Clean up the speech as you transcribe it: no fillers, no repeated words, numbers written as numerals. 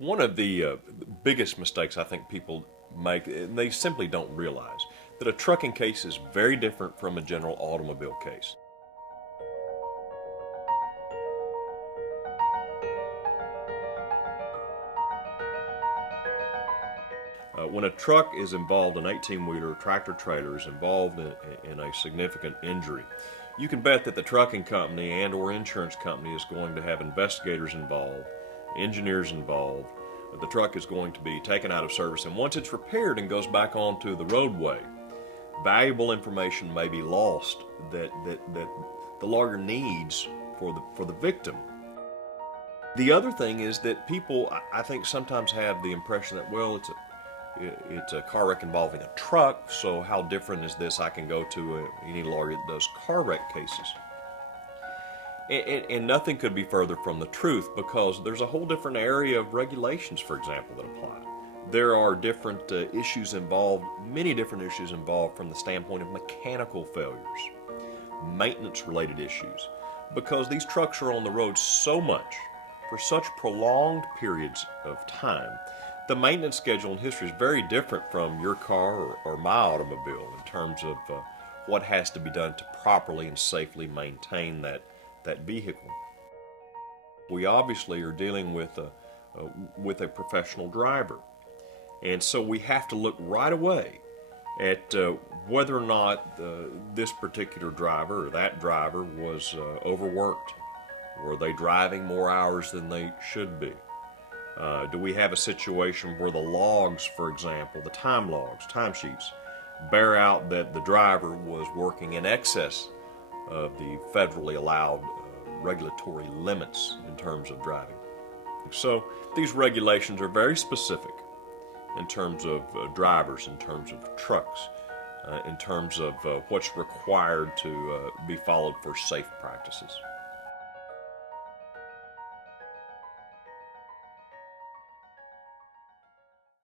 One of the biggest mistakes I think people make, and they simply don't realize, that a trucking case is very different from a general automobile case. When a truck is involved, an 18-wheeler tractor trailer is involved in a significant injury, you can bet that the trucking company and or insurance company is going to have investigators involved, engineers involved. The truck is going to be taken out of service, and once it's repaired and goes back onto the roadway, valuable information may be lost that the lawyer needs for the victim. The other thing is that people, I think, sometimes have the impression that, well, it's a car wreck involving a truck, so how different is this? I can go to any lawyer that does car wreck cases. And nothing could be further from the truth, because there's a whole different area of regulations, for example, that apply. There are different issues involved, many different issues involved from the standpoint of mechanical failures, maintenance-related issues, because these trucks are on the road so much for such prolonged periods of time. The maintenance schedule and history is very different from your car or my automobile in terms of what has to be done to properly and safely maintain that vehicle. We obviously are dealing with a professional driver, and so we have to look right away at whether or not this particular driver or that driver was overworked. Were they driving more hours than they should be? Do we have a situation where the logs, for example, the time logs, timesheets, bear out that the driver was working in excess of the federally allowed regulatory limits in terms of driving? So these regulations are very specific in terms of drivers, in terms of trucks, in terms of what's required to be followed for safe practices.